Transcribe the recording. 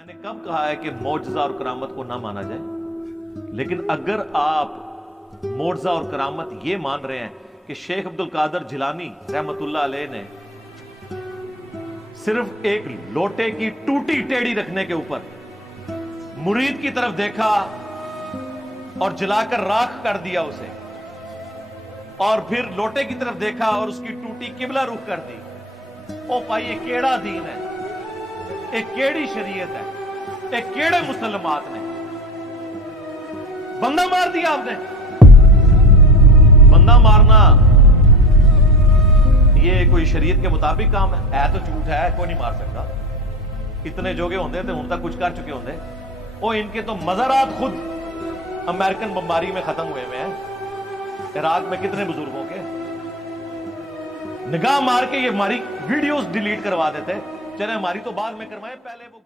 मैंने कब कहा है कि मौजज़ा और करामत को ना माना जाए, लेकिन अगर आप मौजज़ा और करामत ये मान रहे हैं कि शेख अब्दुल कादर जिलानी रहमतुल्लाह अलैह ने सिर्फ एक लोटे की टूटी टेढ़ी रखने के ऊपर मुरीद की तरफ देखा और जलाकर राख कर दिया उसे, और फिर लोटे की तरफ देखा और उसकी टूटी किबला रुख कर दी, ओ भाई ये केड़ा दीन है, एक केड़ी शरीयत है, एक केड़े मुसलमात ने बंदा मार दिया आपने। बंदा मारना ये कोई शरीयत के मुताबिक काम है तो झूठ है, कोई नहीं मार सकता। इतने जोगे होंगे तो उन तक कुछ कर चुके होंगे। ओ इनके तो मज़ारात खुद अमेरिकन बमबारी में खत्म हुए हैं। इराक में कितने बुजुर्गों के निगाह मार के ये हमारी वीडियोस डिलीट करवा देते। चले हमारी तो बाद में करवाएं, पहले वो